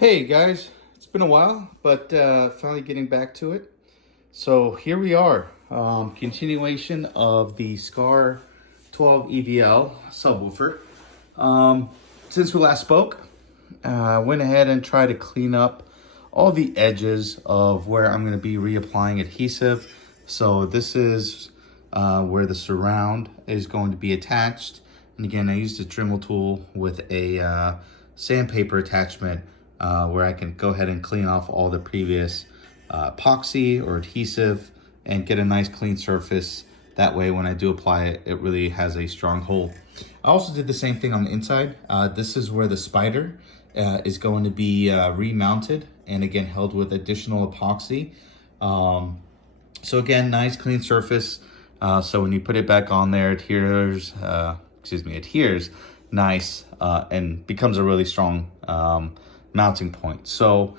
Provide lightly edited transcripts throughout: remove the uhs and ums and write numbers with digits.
Hey guys, it's been a while, but finally getting back to it. So here we are, continuation of the Skar 12 EVL subwoofer. Since we last spoke, went ahead and tried to clean up all the edges of where I'm going to be reapplying adhesive. So this is where the surround is going to be attached. And again, I used a Dremel tool with a sandpaper attachment where I can go ahead and clean off all the previous epoxy or adhesive and get a nice clean surface. That way when I do apply it, it really has a strong hold. I also did the same thing on the inside. This is where the spider is going to be remounted and again held with additional epoxy. So again, nice clean surface. So when you put it back on there, it adheres, adheres nice and becomes a really strong mounting point. So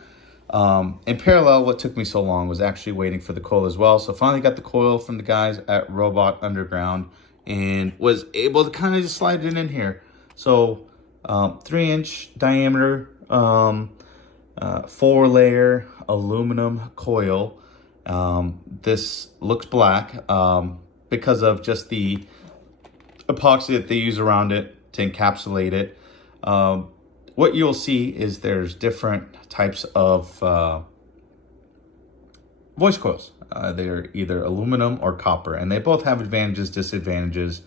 in parallel, what took me so long was actually waiting for the coil as well. So finally got the coil from the guys at Robot Underground and was able to kind of just slide it in here. So 3-inch diameter, 4-layer aluminum coil. This looks black because of just the epoxy that they use around it to encapsulate it. What you'll see is there's different types of voice coils. They're either aluminum or copper, and they both have advantages, disadvantages.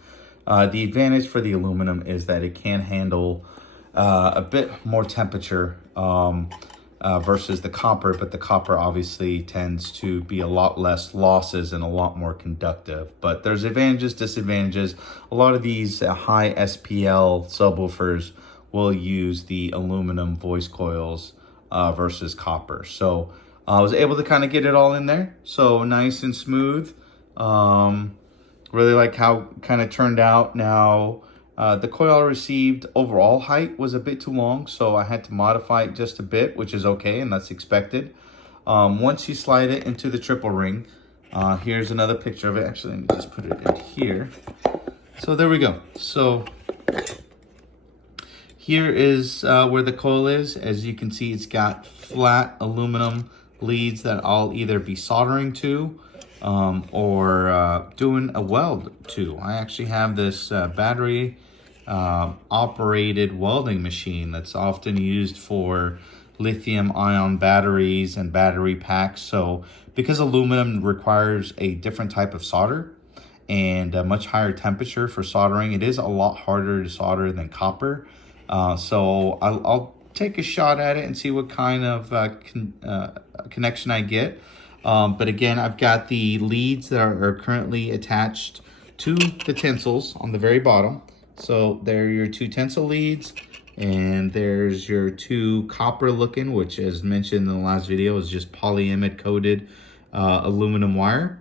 The advantage for the aluminum is that it can handle a bit more temperature versus the copper, but the copper obviously tends to be a lot less losses and a lot more conductive. But there's advantages, disadvantages. A lot of these high SPL subwoofers will use the aluminum voice coils versus copper. So I was able to kind of get it all in there. So nice and smooth. Really like how it kind of turned out. Now, the coil I received overall height was a bit too long, so I had to modify it just a bit, which is okay, and that's expected. Once you slide it into the triple ring, here's another picture of it. Actually, let me just put it in here. So there we go. So here is where the coil is. As you can see, it's got flat aluminum leads that I'll either be soldering to or doing a weld to. I actually have this battery operated welding machine that's often used for lithium ion batteries and battery packs. So because aluminum requires a different type of solder and a much higher temperature for soldering, it is a lot harder to solder than copper. So I'll take a shot at it and see what kind of connection I get. But again, I've got the leads that are currently attached to the tensils on the very bottom. So there are your 2 tensile leads, and there's your 2 copper looking, which as mentioned in the last video is just polyimide coated aluminum wire.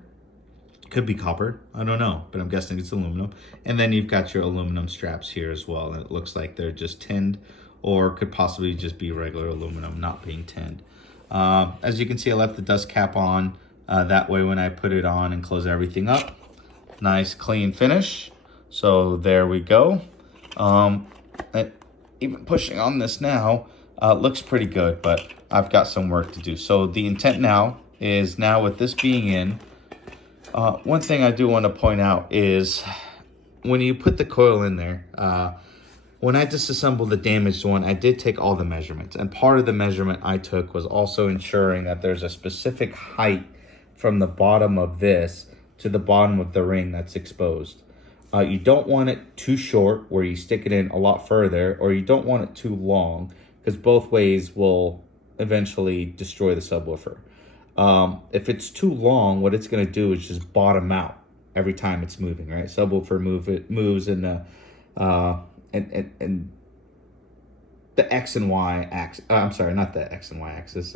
Could be copper, I don't know, but I'm guessing it's aluminum. And then you've got your aluminum straps here as well. And it looks like they're just tinned, or could possibly just be regular aluminum not being tinned. As you can see, I left the dust cap on. That way when I put it on and close everything up, nice clean finish. So there we go. And even pushing on this now, looks pretty good, but I've got some work to do. So the intent now is, now with this being in, one thing I do want to point out is when you put the coil in there, when I disassembled the damaged one, I did take all the measurements. And part of the measurement I took was also ensuring that there's a specific height from the bottom of this to the bottom of the ring that's exposed. You don't want it too short where you stick it in a lot further, or you don't want it too long, because both ways will eventually destroy the subwoofer. If it's too long, what it's going to do is just bottom out every time it's moving, right? Subwoofer moves in the and the X and Y axis. I'm sorry, not the X and Y axis.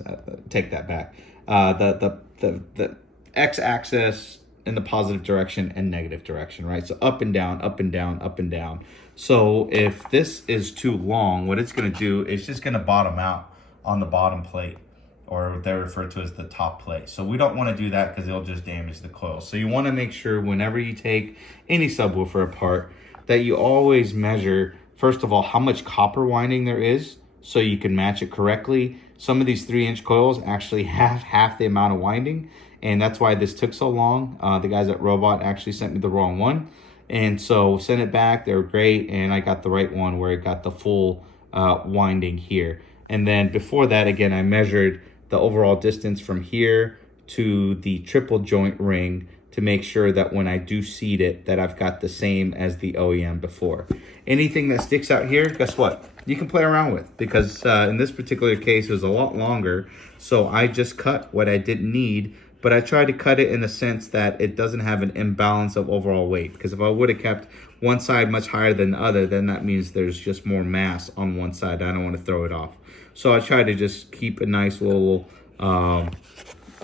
Take that back. The X axis in the positive direction and negative direction, right? So up and down, up and down, up and down. So if this is too long, what it's going to do is just going to bottom out on the bottom plate, or they're referred to as the top plate. So we don't want to do that because it'll just damage the coil. So you want to make sure whenever you take any subwoofer apart that you always measure, first of all, how much copper winding there is so you can match it correctly. Some of these 3-inch coils actually have half the amount of winding, and that's why this took so long. The guys at Robot actually sent me the wrong one, and so sent it back. They were great, and I got the right one where it got the full winding here. And then before that, again, I measured the overall distance from here to the triple joint ring to make sure that when I do seat it, that I've got the same as the OEM before. Anything that sticks out here, guess what? You can play around with, because in this particular case, it was a lot longer. So I just cut what I didn't need, but I tried to cut it in the sense that it doesn't have an imbalance of overall weight. Because if I would have kept one side much higher than the other, then that means there's just more mass on one side. I don't want to throw it off. So I try to just keep a nice little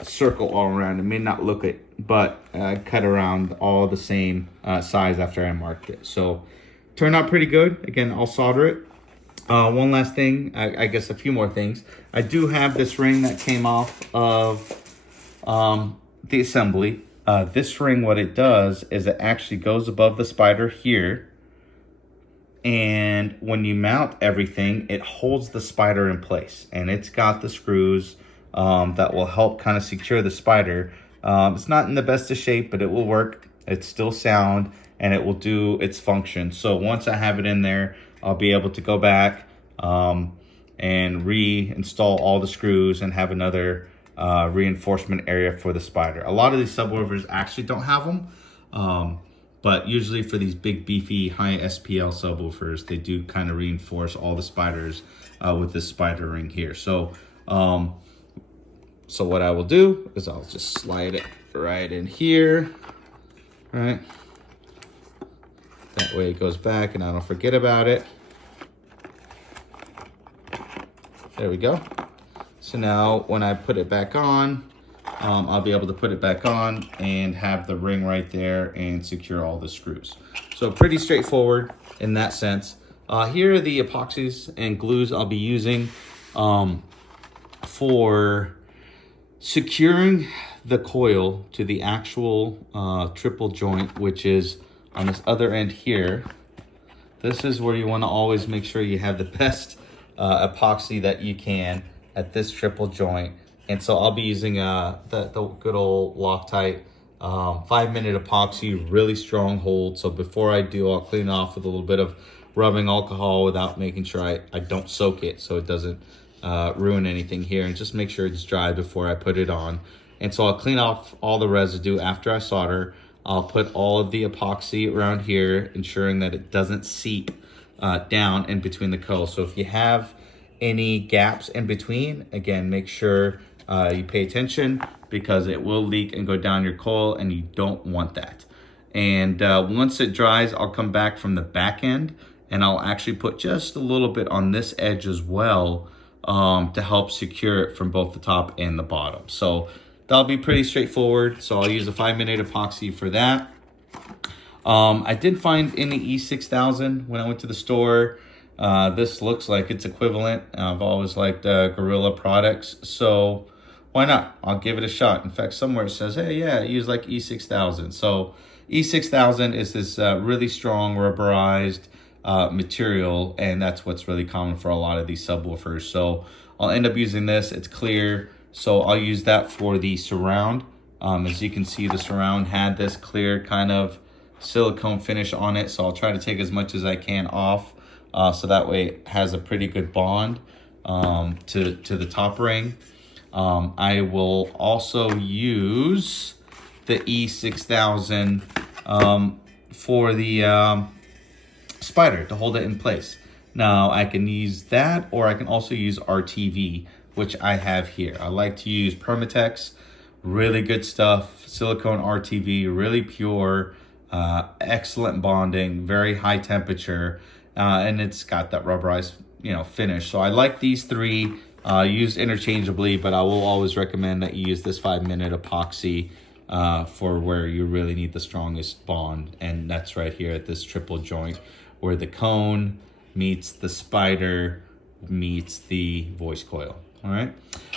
circle all around. It may not look it, but I cut around all the same size after I marked it. So turned out pretty good. Again, I'll solder it. One last thing, I guess a few more things. I do have this ring that came off of the assembly. This ring, what it does is it actually goes above the spider here. And when you mount everything, it holds the spider in place. And it's got the screws that will help kind of secure the spider. It's not in the best of shape, but it will work. It's still sound, and it will do its function. So once I have it in there, I'll be able to go back and reinstall all the screws and have another reinforcement area for the spider. A lot of these subwoofers actually don't have them, but usually for these big, beefy, high SPL subwoofers, they do kind of reinforce all the spiders with this spider ring here. So what I will do is I'll just slide it right in here, right? That way it goes back and I don't forget about it. There we go. So now when I put it back on, I'll be able to put it back on and have the ring right there and secure all the screws. So pretty straightforward in that sense. Here are the epoxies and glues I'll be using for securing the coil to the actual triple joint, which is on this other end here. This is where you want to always make sure you have the best epoxy that you can at this triple joint. And so I'll be using the good old Loctite 5-minute epoxy, really strong hold. So before I do, I'll clean off with a little bit of rubbing alcohol without making sure I don't soak it so it doesn't ruin anything here, and just make sure it's dry before I put it on. And so I'll clean off all the residue after I solder. I'll put all of the epoxy around here, ensuring that it doesn't seep down in between the coils. So if you have any gaps in between, again, make sure you pay attention, because it will leak and go down your coil, and you don't want that. And once it dries, I'll come back from the back end, and I'll actually put just a little bit on this edge as well to help secure it from both the top and the bottom. So that'll be pretty straightforward. So I'll use a 5-minute epoxy for that. I did find in the E6000 when I went to the store. This looks like it's equivalent. I've always liked Gorilla products, so why not? I'll give it a shot. In fact, somewhere it says, hey, yeah, use like E6000. So E6000 is this really strong rubberized material, and that's what's really common for a lot of these subwoofers. So I'll end up using this. It's clear, so I'll use that for the surround. As you can see, the surround had this clear kind of silicone finish on it, so I'll try to take as much as I can off, so that way it has a pretty good bond to the top ring. I will also use the E6000 for the spider to hold it in place. Now I can use that, or I can also use RTV, which I have here. I like to use Permatex, really good stuff, silicone RTV, really pure, excellent bonding, very high temperature, and it's got that rubberized, finish. So I like these three used interchangeably, but I will always recommend that you use this 5-minute epoxy for where you really need the strongest bond, and that's right here at this triple joint where the cone meets the spider meets the voice coil. All right.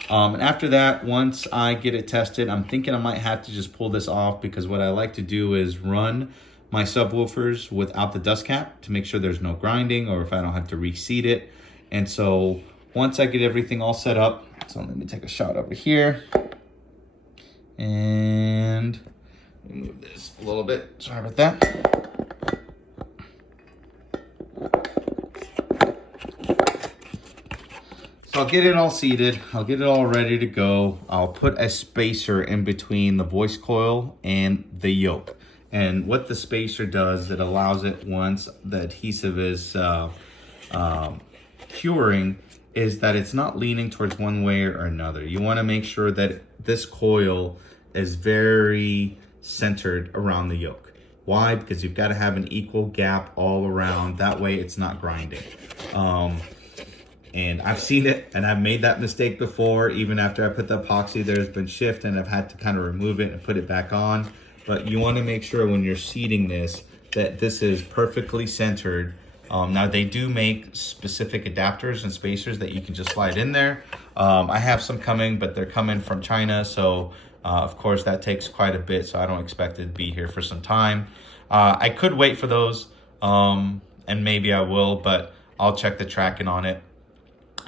And after that, once I get it tested, I'm thinking I might have to just pull this off, because what I like to do is run my subwoofers without the dust cap to make sure there's no grinding, or if I don't have to reseat it. And so once I get everything all set up, so let me take a shot over here. And move this a little bit. Sorry about that. So I'll get it all seated. I'll get it all ready to go. I'll put a spacer in between the voice coil and the yoke. And what the spacer does, it allows it, once the adhesive is curing, is that it's not leaning towards one way or another. You want to make sure that this coil is very centered around the yoke. Why? Because you've got to have an equal gap all around. That way it's not grinding. And I've seen it, and I've made that mistake before. Even after I put the epoxy, there's been shift, and I've had to kind of remove it and put it back on. But you want to make sure when you're seating this that this is perfectly centered. Now they do make specific adapters and spacers that you can just slide in there. I have some coming, but they're coming from China, so of course that takes quite a bit, so I don't expect it to be here for some time. I could wait for those, and maybe I will, but I'll check the tracking on it.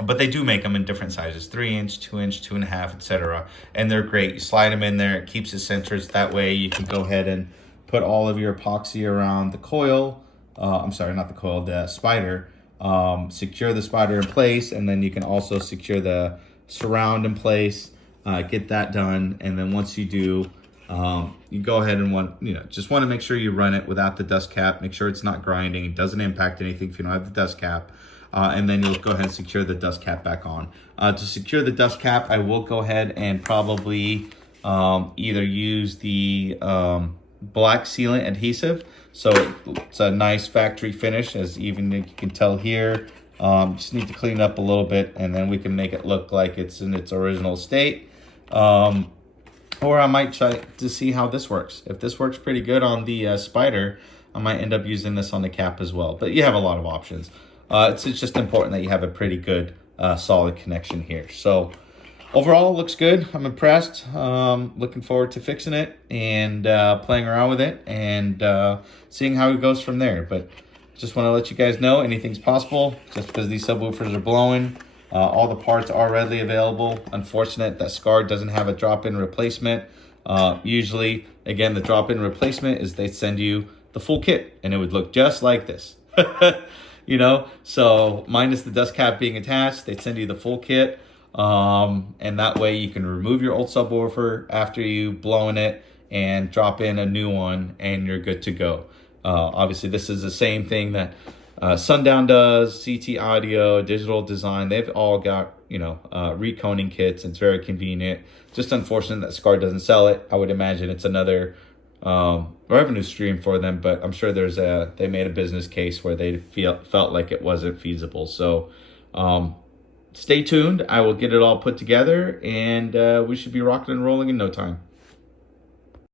But they do make them in different sizes, 3-inch, 2-inch, 2.5, etc. And they're great. You slide them in there, it keeps it centered. That way you can go ahead and put all of your epoxy around the coil. I'm sorry, not the coil, the spider. Secure the spider in place, and then you can also secure the surround in place. Get that done, and then once you do, you go ahead and just want to make sure you run it without the dust cap. Make sure it's not grinding. It doesn't impact anything if you don't have the dust cap. And then you'll go ahead and secure the dust cap back on. To secure the dust cap, I will go ahead and probably either use the black sealant adhesive. So it's a nice factory finish, as even you can tell here. Just need to clean it up a little bit, and then we can make it look like it's in its original state. Or I might try to see how this works. If this works pretty good on the spider, I might end up using this on the cap as well. But you have a lot of options. It's just important that you have a pretty good solid connection here. So overall, it looks good. I'm impressed. Looking forward to fixing it and playing around with it and seeing how it goes from there. But just want to let you guys know anything's possible just because these subwoofers are blowing. All the parts are readily available. Unfortunate that Skar doesn't have a drop-in replacement. Usually, again, the drop-in replacement is they send you the full kit and it would look just like this. You know, so minus the dust cap being attached, they send you the full kit. And that way you can remove your old subwoofer after you've blown it and drop in a new one and you're good to go. Obviously, this is the same thing that Sundown does, CT Audio, Digital Design. They've all got, reconing kits. It's very convenient. Just unfortunate that Skar doesn't sell it. I would imagine it's another revenue stream for them, but I'm sure they made a business case where they felt like it wasn't feasible. So stay tuned. I will get it all put together, and we should be rocking and rolling in no time.